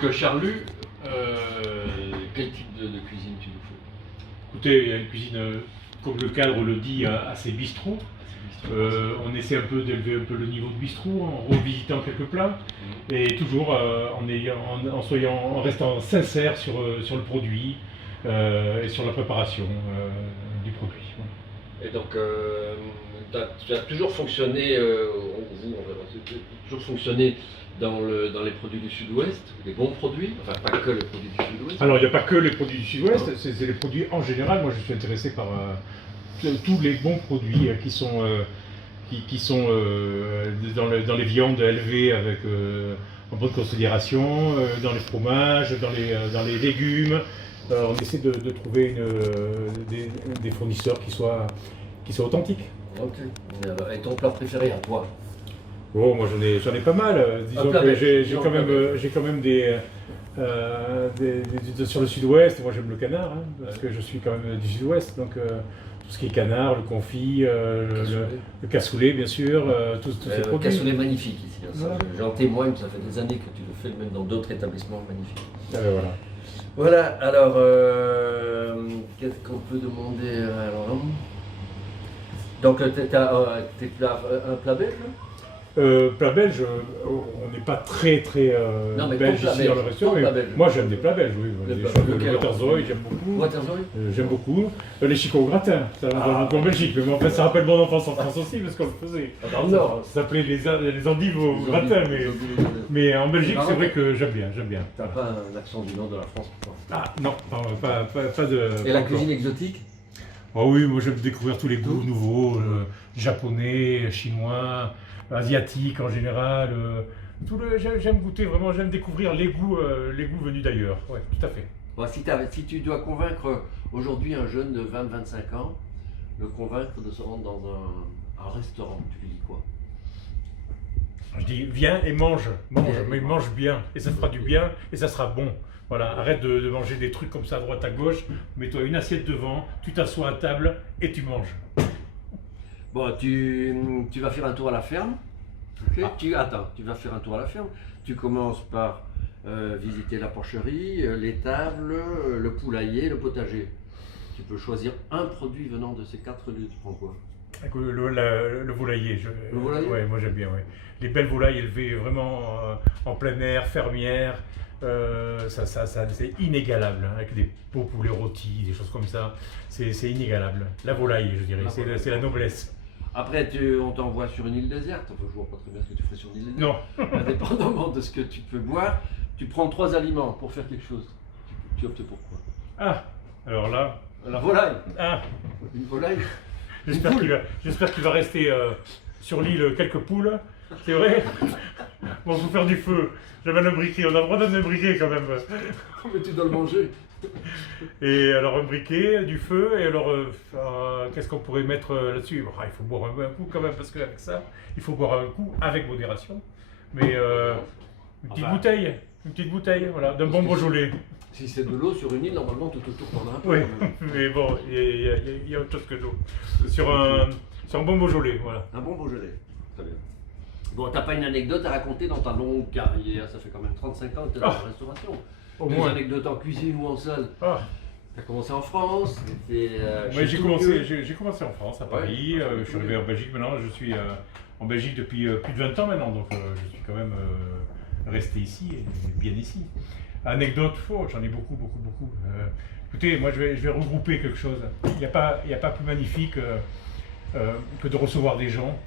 Donc Charlu, quel type de cuisine tu nous fais? Écoutez, il y a une cuisine, comme le cadre le dit, assez bistrot. On essaie un peu d'élever un peu le niveau de bistrot en revisitant quelques plats et toujours en restant sincère sur le produit et sur la préparation du produit. Et donc, tu as toujours fonctionné, toujours fonctionné dans les produits du Sud-Ouest, des bons produits, enfin pas que les produits du Sud-Ouest. Alors il n'y a pas que les produits du Sud-Ouest, c'est les produits en général. Moi je suis intéressé par tous les bons produits qui sont dans les viandes élevées avec en bonne considération, dans les fromages, dans les légumes. On essaie de trouver des fournisseurs qui soient authentiques. Ok. Et ton plat préféré à toi? Bon, moi j'en ai pas mal. Disons que j'ai quand même sur le Sud-Ouest. Moi j'aime le canard, hein, parce que je suis quand même du Sud-Ouest, donc tout ce qui est canard, le confit, le cassoulet bien sûr, tous ces produits. Le cassoulet magnifique ici. Hein, voilà. J'en témoigne, ça fait des années que tu le fais, même dans d'autres établissements magnifiques. Voilà. Voilà, alors qu'est-ce qu'on peut demander alors, donc tu as un plat belge? Plat belge, on n'est pas très belge ici dans le restaurant, mais moi j'aime des plats belges, oui. Les choses de Waterzooi, j'aime beaucoup. J'aime beaucoup. Les chicots au gratin, ça va en Belgique, mais en fait ça rappelle mon enfance en France aussi, parce qu'on le faisait. Dans le Nord. Ça s'appelait les endives au gratin, mais en Belgique c'est vrai que j'aime bien. T'as pas un accent du nord de la France, pourquoi? Ah non, pas de... Et la cuisine exotique? Oh oui, moi j'aime découvrir tous les goûts nouveaux, japonais, chinois, asiatiques en général. J'aime goûter vraiment, j'aime découvrir les goûts venus d'ailleurs. Ouais, tout à fait. Bon, si tu dois convaincre aujourd'hui un jeune de 20-25 ans, le convaincre de se rendre dans un restaurant, tu lui dis quoi? Je dis viens et mange, mais mange bien, et ça te fera du bien et ça sera bon. Voilà, arrête de manger des trucs comme ça à droite à gauche, mets-toi une assiette devant, tu t'assois à table et tu manges. Bon, tu vas faire un tour à la ferme. Okay. Ah. Tu vas faire un tour à la ferme. Tu commences par visiter la porcherie, l'étable, le poulailler, le potager. Tu peux choisir un produit venant de ces 4 lieux. Tu prends quoi? Le volailler. Le volailler? Ouais, moi j'aime bien. Ouais. Les belles volailles élevées vraiment en plein air, fermières. C'est inégalable, hein, avec des pots poulets rôtis, des choses comme ça. C'est inégalable. La volaille, je dirais. C'est la noblesse. Après, on t'envoie sur une île déserte. Enfin, je vois pas très bien ce que tu ferais sur une île déserte. Non. Indépendamment de ce que tu peux boire, tu prends 3 aliments pour faire quelque chose. Tu optes pour quoi? Ah, alors là. La volaille. Ah. Une volaille. J'espère qu'il va rester sur l'île quelques poules. C'est vrai. Bon, faut faire du feu. J'avais un briquet. On a le droit d'un briquet quand même. Mais tu dois le manger. Et alors un briquet, du feu, et alors qu'est-ce qu'on pourrait mettre là-dessus? Il faut boire un coup quand même, parce qu'avec ça, il faut boire un coup avec modération. Mais une petite bouteille, voilà, d'un bon Beaujolais. Si c'est de l'eau sur une île, normalement tout autour t'en as un peu. Oui, mais bon, il y a autre chose que l'eau. Sur un bon Beaujolais, voilà. Un bon Beaujolais, très bien. Bon, t'as pas une anecdote à raconter dans ta longue carrière? Ça fait quand même 35 ans que t'es dans la restauration. Des anecdotes en cuisine ou en salle? Tu as commencé en France? Oui, j'ai commencé en France, à Paris. Je suis arrivé en Belgique maintenant. Je suis en Belgique depuis plus de 20 ans maintenant, donc je suis quand même resté ici, et bien ici. Anecdotes, j'en ai beaucoup. Écoutez, moi je vais regrouper quelque chose. Il n'y a pas plus magnifique que de recevoir des gens.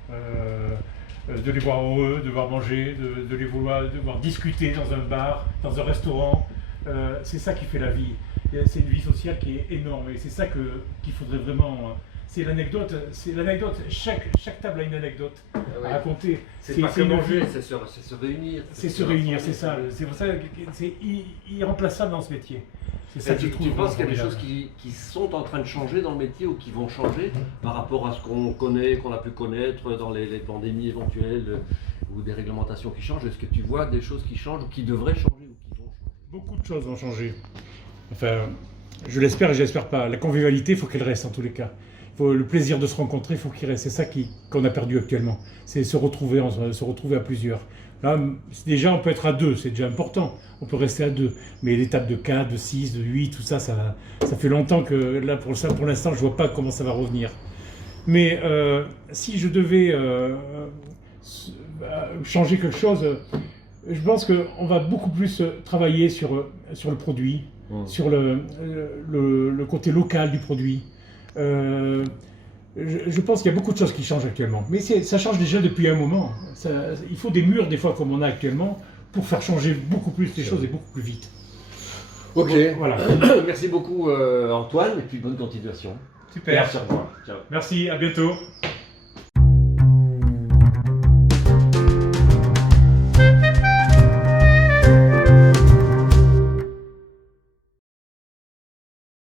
De les voir heureux, de voir manger, de les voir discuter dans un bar, dans un restaurant. C'est ça qui fait la vie. C'est une vie sociale qui est énorme et c'est ça qu'il faudrait vraiment. C'est l'anecdote. Chaque table a une anecdote à raconter. C'est pas que manger, c'est se réunir. C'est se réunir, c'est ça. C'est pour ça que c'est irremplaçable dans ce métier. C'est ça que je trouve. Tu penses qu'il y a des choses qui sont en train de changer dans le métier ou qui vont changer par rapport à ce qu'on connaît, qu'on a pu connaître dans les pandémies éventuelles ou des réglementations qui changent? Est-ce que tu vois des choses qui changent ou qui devraient changer ou qui vont changer? Beaucoup de choses vont changer. Enfin, je l'espère et je l'espère pas. La convivialité, il faut qu'elle reste en tous les cas. Le plaisir de se rencontrer, il faut qu'il reste. C'est ça qu'on a perdu actuellement. C'est se retrouver à plusieurs. Là, déjà, on peut être à 2, c'est déjà important. On peut rester à 2. Mais l'étape de 4, de 6, de 8, tout ça, ça fait longtemps que là, pour l'instant, je vois pas comment ça va revenir. Mais si je devais changer quelque chose, je pense qu'on va beaucoup plus travailler sur le produit, sur le côté local du produit. Je pense qu'il y a beaucoup de choses qui changent actuellement. Mais ça change déjà depuis un moment. Il faut des murs, des fois, comme on a actuellement, pour faire changer beaucoup plus les choses et beaucoup plus vite. Ok, Voilà. Merci beaucoup Antoine, et puis bonne continuation. Super. Merci, au revoir. Ciao. Merci, à bientôt.